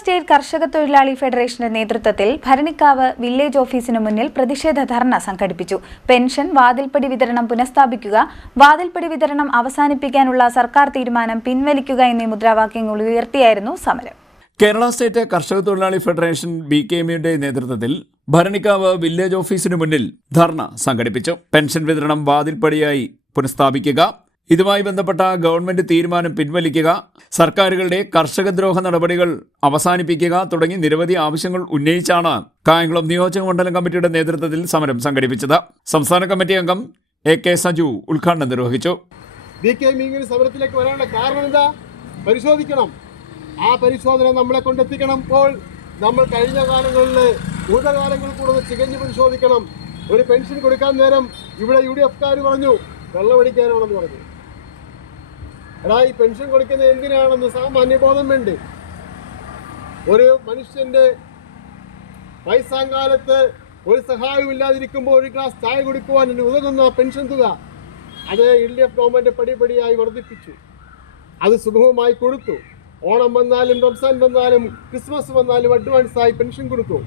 State കർഷക തൊഴിലാളി ഫെഡറേഷന്റെ നേതൃത്വത്തിൽ ഭരണിക്കാവ് വില്ലേജ് ഓഫീസിന് മുന്നിൽ പ്രതിഷേധ ധർണ സംഘടിപ്പിച്ചു. പെൻഷൻ വാതിൽപ്പടി വിതരണം പുനഃസ്ഥാപിക്കുക, വാതിൽപ്പടി വിതരണം അവസാനിപ്പിക്കാനുള്ള സർക്കാർ തീരുമാനം പിൻവലിക്കുക എന്നീ മുദ്രാവാക്യങ്ങൾ ഉയർത്തിയായിരുന്നു സമരം. കേരള സ്റ്റേറ്റ് കർഷക തൊഴിലാളി ഫെഡറേഷൻ BKMയുടെ നേതൃത്വത്തിൽ ഭരണിക്കാവ് വില്ലേജ് ഓഫീസിന് മുന്നിൽ ധർണ സംഘടിപ്പിച്ചു. പെൻഷൻ വിതരണം വാതിൽപ്പടിയായി പുനഃസ്ഥാപിക്കുക, ഇതുമായി ബന്ധപ്പെട്ട ഗവൺമെന്റ് തീരുമാനം പിൻവലിക്കുക, സർക്കാരുകളുടെ കർഷകദ്രോഹ നടപടികൾ അവസാനിപ്പിക്കുക തുടങ്ങി നിരവധി ആവശ്യങ്ങൾ ഉന്നയിച്ചാണ് കായംകുളം നിയോജക മണ്ഡലം കമ്മിറ്റിയുടെ നേതൃത്വത്തിൽ സമരം സംഘടിപ്പിച്ചത്. സംസ്ഥാന കമ്മിറ്റി അംഗം AK സജു ഉദ്ഘാടനം നിർവഹിച്ചു. BKM സമരത്തിലേക്ക് വരാനുള്ള കാരണം എന്താ? പരിശോധിക്കണം. ആ പരിശോധന നമ്മളെ കൊണ്ടെത്തിക്കണം. ഇപ്പോൾ നമ്മൾ കഴിഞ്ഞ കാലങ്ങളിൽ ഭൂതകാലങ്ങൾ കൂടുതൽ ചികഞ്ഞ് പരിശോധിക്കണം. ഒരു പെൻഷൻ കൊടുക്കാൻ നേരം ഇവിടെ UDFക്കാർ പറഞ്ഞു വെള്ളമടിക്കാനാണെന്ന് പറഞ്ഞു. എടാ, ഈ പെൻഷൻ കൊടുക്കുന്നത് എന്തിനാണെന്ന് സാമാന്യബോധം വേണ്ടേ? ഒരു മനുഷ്യന്റെ വയസ്സാങ്കാലത്ത് ഒരു സഹായവും ഇല്ലാതിരിക്കുമ്പോൾ ഒരു ഗ്ലാസ് ചായ കൊടുക്കുവാൻ ഉതകുന്ന പെൻഷൻ തുക അത് LDF ഗവൺമെന്റ് പടിപടിയായി വർദ്ധിപ്പിച്ചു. അത് സുഗമമായി കൊടുത്തു. ഓണം വന്നാലും റംസാൻ വന്നാലും ക്രിസ്മസ് വന്നാലും അഡ്വാൻസായി പെൻഷൻ കൊടുത്തു.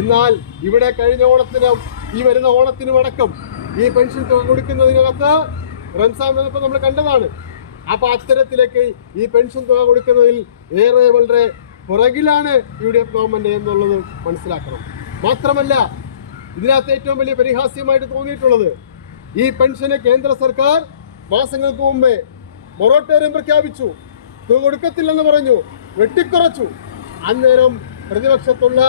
എന്നാൽ ഇവിടെ കഴിഞ്ഞ ഓണത്തിന് ഈ വരുന്ന ഓണത്തിനും അടക്കം ഈ പെൻഷൻ തുക കൊടുക്കുന്നതിനകത്ത് റംസാൻ വന്നപ്പോൾ നമ്മൾ കണ്ടതാണ്. അപ്പോൾ അത്തരത്തിലേക്ക് ഈ പെൻഷൻ തുക കൊടുക്കുന്നതിൽ വളരെ പുറകിലാണ് UDF ഗവൺമെന്റ് എന്നുള്ളത് മനസ്സിലാക്കണം. മാത്രമല്ല, ഇതിനകത്ത് ഏറ്റവും വലിയ പരിഹാസ്യമായിട്ട് തോന്നിയിട്ടുള്ളത് ഈ പെൻഷന് കേന്ദ്ര സർക്കാർ മാസങ്ങൾക്ക് മുമ്പേ മൊറട്ടോറിയം പ്രഖ്യാപിച്ചു. തുക കൊടുക്കത്തില്ലെന്ന് പറഞ്ഞു, വെട്ടിക്കുറച്ചു. അന്നേരം പ്രതിപക്ഷത്തുള്ള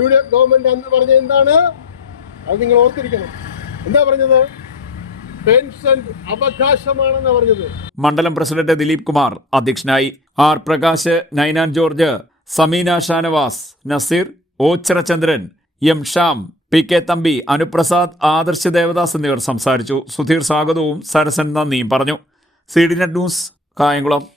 UDF ഗവൺമെന്റ് അന്ന് പറഞ്ഞത് എന്താണ്? അത് നിങ്ങൾ ഓർത്തിരിക്കണം. എന്താ പറഞ്ഞത്? പെൻഷൻ അവകാശമാണെന്ന് പറഞ്ഞത്. മണ്ഡലം പ്രസിഡന്റ് ദിലീപ് കുമാർ അധ്യക്ഷനായി. R Prakash, Ninan George, Sameena Shanavas, Nazeer, O Chandran, M Sham, PK Thampi, Anuprasad, Adarsh Devadas എന്നിവർ സംസാരിച്ചു. സുധീർ സ്വാഗതവും സരസൻ നന്ദിയും പറഞ്ഞു. CDNet news, Kayamkulam.